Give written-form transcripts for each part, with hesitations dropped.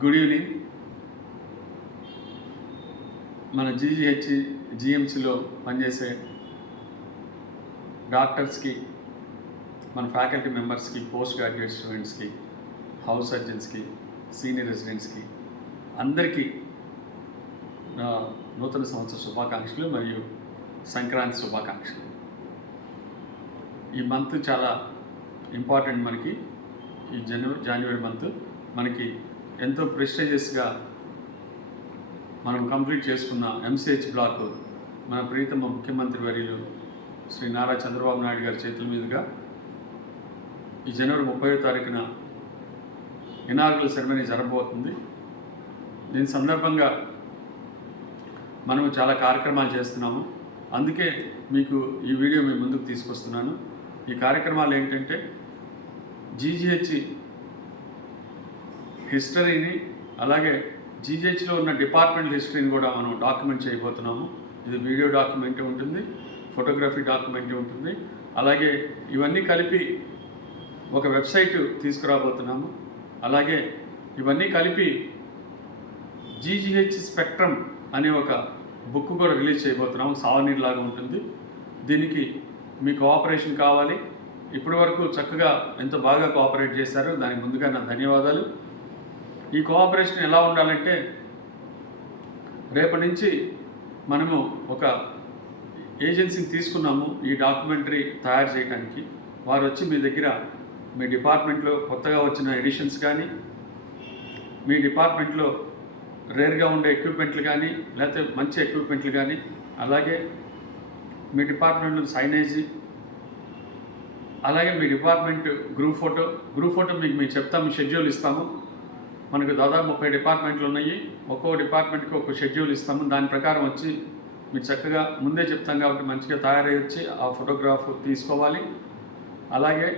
Good evening. మన GGH జిఎంసీలో పనిచేసే డాక్టర్స్కి, మన ఫ్యాకల్టీ మెంబర్స్కి, పోస్ట్ గ్రాడ్యుయేట్ స్టూడెంట్స్కి, హౌస్ సర్జన్స్కి, సీనియర్ రెసిడెంట్స్కి అందరికీ నూతన సంవత్సర శుభాకాంక్షలు మరియు సంక్రాంతి శుభాకాంక్షలు. ఈ మంత్ చాలా ఇంపార్టెంట్. మనకి ఈ జనవరి మంత్ మనకి ఎంతో ప్రెస్టీజియస్గా మనం కంప్లీట్ చేసుకున్న ఎంసీహెచ్ బ్లాక్ మన ప్రీతమ ముఖ్యమంత్రి వర్యులు శ్రీ నారా చంద్రబాబు నాయుడు గారి చేతుల మీదుగా ఈ జనవరి 30వ తారీఖున ఇనాగ్రల్ సెరమనీ జరగబోతుంది. దీని సందర్భంగా మనము చాలా కార్యక్రమాలు చేస్తున్నాము. అందుకే మీకు ఈ వీడియో మీ ముందుకు తీసుకొస్తున్నాను. ఈ కార్యక్రమాలు ఏంటంటే జీజీహెచ్ హిస్టరీని, అలాగే జీజీహెచ్లో ఉన్న డిపార్ట్మెంట్ హిస్టరీని కూడా మనం డాక్యుమెంట్ చేయబోతున్నాము. ఇది వీడియో డాక్యుమెంట్ ఉంటుంది, ఫోటోగ్రఫీ డాక్యుమెంట్ ఉంటుంది. అలాగే ఇవన్నీ కలిపి ఒక వెబ్సైట్ తీసుకురాబోతున్నాము. అలాగే ఇవన్నీ కలిపి జీజీహెచ్ స్పెక్ట్రమ్ అనే ఒక బుక్ కూడా రిలీజ్ చేయబోతున్నాము. సావనీర్ లాగా ఉంటుంది. దీనికి మీ కోఆపరేషన్ కావాలి. ఇప్పటి వరకు చక్కగా ఎంతో బాగా కోఆపరేట్ చేశారు. దానికి ముందుగా నా ధన్యవాదాలు. ఈ కోఆపరేషన్ ఎలా ఉండాలంటే, రేపటి నుంచి మనము ఒక ఏజెన్సీని తీసుకున్నాము ఈ డాక్యుమెంటరీ తయారు చేయడానికి. వారు వచ్చి మీ దగ్గర మీ డిపార్ట్మెంట్లో కొత్తగా వచ్చిన ఎడిషన్స్ కానీ, మీ డిపార్ట్మెంట్లో రేర్గా ఉండే ఎక్విప్మెంట్లు కానీ, లేకపోతే మంచి ఎక్విప్మెంట్లు కానీ, అలాగే మీ డిపార్ట్మెంట్లో సైనేజీ, అలాగే మీ డిపార్ట్మెంట్ గ్రూప్ ఫోటో మీకు చెప్తాము, షెడ్యూల్ ఇస్తాము. మనకు దాదాపు 30 డిపార్ట్మెంట్లు ఉన్నాయి. ఒక్కో డిపార్ట్మెంట్కి ఒక షెడ్యూల్ ఇస్తాము. దాని ప్రకారం వచ్చి మీరు చక్కగా ముందే చెప్తాం కాబట్టి మంచిగా తయారై వచ్చి ఆ ఫోటోగ్రాఫ్ తీసుకోవాలి. అలాగే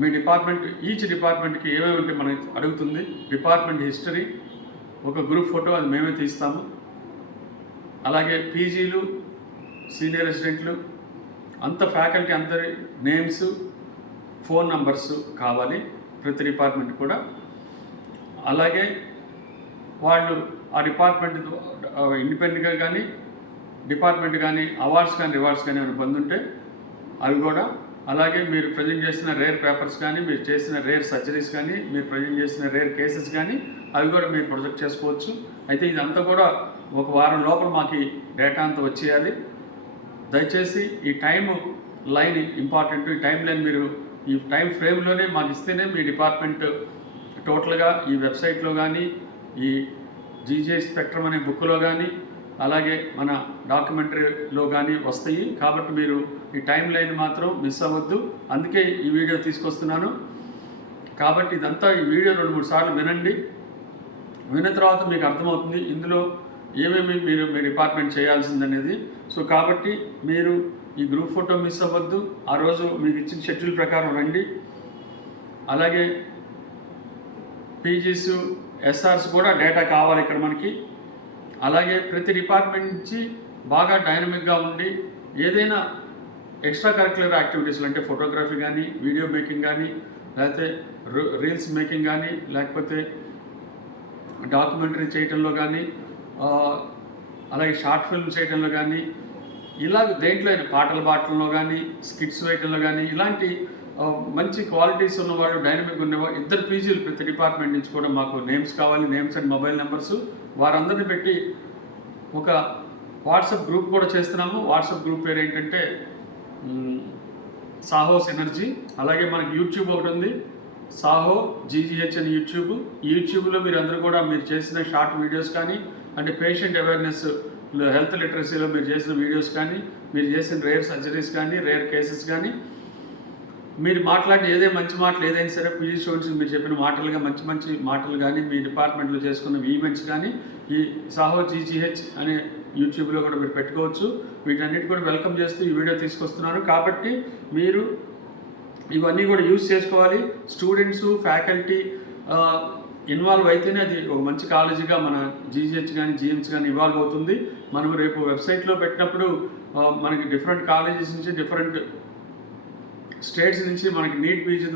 మీ డిపార్ట్మెంట్, ఈచ్ డిపార్ట్మెంట్కి ఏమేమి ఉంటే మనకి అడుగుతుంది. డిపార్ట్మెంట్ హిస్టరీ, ఒక గ్రూప్ ఫోటో, అది మేమే తీస్తాము. అలాగే పీజీలు, సీనియర్ రెసిడెంట్లు, అంత ఫ్యాకల్టీ అందరి నేమ్స్, ఫోన్ నంబర్స్ కావాలి ప్రతి డిపార్ట్మెంట్ కూడా. అలాగే వాళ్ళు ఆ డిపార్ట్మెంట్ ఇండిపెండెంట్గా కానీ, డిపార్ట్మెంట్ కానీ అవార్డ్స్ కానీ రివార్డ్స్ కానీ ఏమైనా పొందుంటే అవి కూడా. అలాగే మీరు ప్రజెంట్ చేసిన రేర్ పేపర్స్ కానీ, మీరు చేసిన రేర్ సర్జరీస్ కానీ, మీరు ప్రజెంట్ చేసిన రేర్ కేసెస్ కానీ అవి కూడా మీరు ప్రొజెక్ట్ చేసుకోవచ్చు. అయితే ఇదంతా కూడా ఒక వారం లోపల మాకు డేటా అంతా వచ్చేయాలి. దయచేసి ఈ టైం లైన్ ఇంపార్టెంట్. ఈ టైం లైన్ మీరు ఈ టైం ఫ్రేమ్లోనే మాకు ఇస్తేనే మీ డిపార్ట్మెంట్ టోటల్గా ఈ వెబ్సైట్లో కానీ, ఈ జీజీహెచ్ స్పెక్ట్రమ్ అనే బుక్లో కానీ, అలాగే మన డాక్యుమెంటరీలో కానీ వస్తాయి. కాబట్టి మీరు ఈ టైం లైన్ మాత్రం మిస్ అవ్వద్దు. అందుకే ఈ వీడియో తీసుకొస్తున్నాను. కాబట్టి ఇదంతా ఈ వీడియో 2-3 సార్లు వినండి. విన్న తర్వాత మీకు అర్థమవుతుంది ఇందులో ఏమేమి మీరు మీ డిపార్ట్మెంట్ చేయాల్సిందనేది. సో కాబట్టి మీరు ఈ గ్రూప్ ఫోటో మిస్ అవ్వద్దు. ఆ రోజు మీకు ఇచ్చిన షెడ్యూల్ ప్రకారం రండి. అలాగే పీజీస్, ఎస్ఆర్స్ కూడా డేటా కావాలి ఇక్కడ మనకి. అలాగే ప్రతి డిపార్ట్మెంట్ నుంచి బాగా డైనమిక్గా ఉండి ఏదైనా ఎక్స్ట్రా కరిక్యులర్ యాక్టివిటీస్లు అంటే ఫోటోగ్రఫీ కానీ, వీడియో మేకింగ్ కానీ, లేకపోతే రీల్స్ మేకింగ్ కానీ, లేకపోతే డాక్యుమెంటరీ చేయటంలో కానీ, అలాగే షార్ట్ ఫిల్మ్ చేయటంలో కానీ, ఇలా దేంట్లో పాటల పాటల్లో కానీ, స్కిట్స్ వేయటంలో కానీ, ఇలాంటి మంచి క్వాలిటీస్ ఉన్నవాళ్ళు, డైనమిక్ ఉన్నవాళ్ళు, 2 పీజీలు ప్రతి డిపార్ట్మెంట్ నుంచి కూడా మాకు నేమ్స్ కావాలి. నేమ్స్ అండ్ మొబైల్ నెంబర్స్ వారందరినీ పెట్టి ఒక వాట్సాప్ గ్రూప్ కూడా చేస్తున్నాము. వాట్సాప్ గ్రూప్ పేరు ఏంటంటే సాహో సినర్జీ. అలాగే మనకి యూట్యూబ్ ఒకటి ఉంది, సాహో జీజీహెచ్ అని యూట్యూబ్. ఈ యూట్యూబ్లో మీరు అందరూ కూడా మీరు చేసిన షార్ట్ వీడియోస్ కానీ, అంటే పేషెంట్ అవేర్నెస్, హెల్త్ లిటరసీలో మీరు చేసిన వీడియోస్ కానీ, మీరు చేసిన రేర్ సర్జరీస్ కానీ, రేర్ కేసెస్ కానీ, మీరు మాట్లాడిన ఏదే మంచి మాటలు ఏదైనా సరే, పీజీ స్టూడెంట్స్ మీరు చెప్పిన మాటలుగా మంచి మంచి మాటలు కానీ, మీ డిపార్ట్మెంట్లో చేసుకున్న ఈవెంట్స్ కానీ ఈ సాహో జీజీహెచ్ అనే యూట్యూబ్లో కూడా మీరు పెట్టుకోవచ్చు. వీటన్నిటి కూడా వెల్కమ్ చేస్తూ ఈ వీడియో తీసుకొస్తున్నాను. కాబట్టి మీరు ఇవన్నీ కూడా యూజ్ చేసుకోవాలి. స్టూడెంట్స్, ఫ్యాకల్టీ ఇన్వాల్వ్ అయితేనే అది ఒక మంచి కాలేజీగా మన జీజీహెచ్ కానీ, జిఎంసీ కానీ ఇవాల్వ్ అవుతుంది. మనం రేపు వెబ్సైట్లో పెట్టినప్పుడు మనకి డిఫరెంట్ కాలేజెస్ నుంచి డిఫరెంట్ స్టేట్స్ నుంచి మనకి నీట్ పీజీ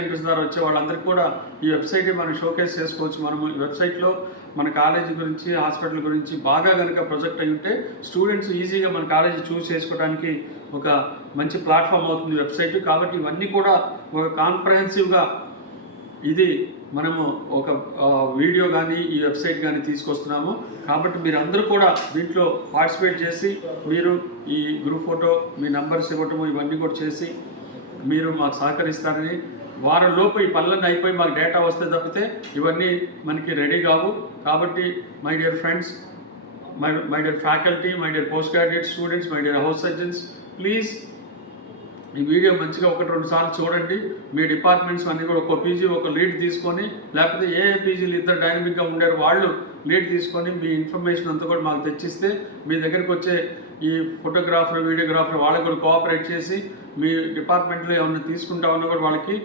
ఎంట్రన్స్ ద్వారా వచ్చే వాళ్ళందరికీ కూడా ఈ వెబ్సైట్ మనం షోకేస్ చేసుకోవచ్చు. మనము ఈ వెబ్సైట్లో మన కాలేజీ గురించి, హాస్పిటల్ గురించి బాగా కనుక ప్రొజెక్ట్ అయి ఉంటే స్టూడెంట్స్ ఈజీగా మన కాలేజీ చూస్ చేసుకోవడానికి ఒక మంచి ప్లాట్ఫామ్ అవుతుంది వెబ్సైట్. కాబట్టి ఇవన్నీ కూడా ఒక కాంప్రహెన్సివ్గా ఇది మనము ఒక వీడియో కానీ ఈ వెబ్సైట్ కానీ తీసుకొస్తున్నాము. కాబట్టి మీరు అందరూ కూడా దీంట్లో పార్టిసిపేట్ చేసి మీరు ఈ గ్రూప్ ఫోటో, మీ నంబర్స్ ఇవ్వటము ఇవన్నీ కూడా చేసి మీరు మాకు సహకరిస్తారని, వారంలోపు ఈ పనులన్నీ అయిపోయి మాకు డేటా వస్తే తప్పితే ఇవన్నీ మనకి రెడీ కావు. కాబట్టి my dear friends, my dear faculty, my dear post graduate students, my dear house surgeons, please ఈ వీడియో మంచిగా 1-2 సార్లు చూడండి. మీ డిపార్ట్మెంట్స్ అన్నీ కూడా ఒక పీజీ ఒక లీడ్ తీసుకొని, లేకపోతే ఏ పీజీలు ఇద్దరు డైనమిక్గా ఉండారు వాళ్ళు లీడ్ తీసుకొని మీ ఇన్ఫర్మేషన్ అంతా కూడా మాకు తెచ్చిస్తే మీ దగ్గరికి వచ్చే ఈ ఫోటోగ్రాఫర్, వీడియోగ్రాఫర్ వాళ్ళకి కూడా కోఆపరేట్ చేసి మీ డిపార్ట్మెంట్లో ఏమైనా తీసుకుంటామన్నా కూడా వాళ్ళకి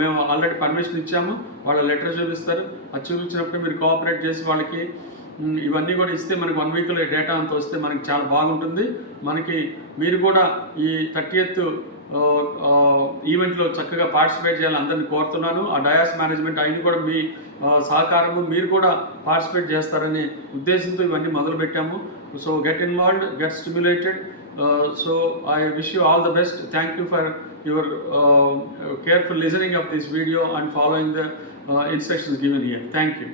మేము ఆల్రెడీ పర్మిషన్ ఇచ్చాము. వాళ్ళ లెటర్ చూపిస్తారు. అది చూపించినప్పుడు మీరు కోఆపరేట్ చేసి వాళ్ళకి ఇవన్నీ కూడా ఇస్తే మనకి 1 వీక్లో డేటా అంతా వస్తే మనకి చాలా బాగుంటుంది. మనకి మీరు కూడా ఈ 30th ఈవెంట్లో చక్కగా పార్టిసిపేట్ చేయాలని అందరినీ కోరుతున్నాను. ఆ డయాస్ మేనేజ్మెంట్ అయిన కూడా మీ సహకారము, మీరు కూడా పార్టిసిపేట్ చేస్తారనే ఉద్దేశంతో ఇవన్నీ మొదలుపెట్టాము. So get involved, get stimulated. So I wish you all the best. Thank you for your careful listening of this video and following the instructions given here. Thank you.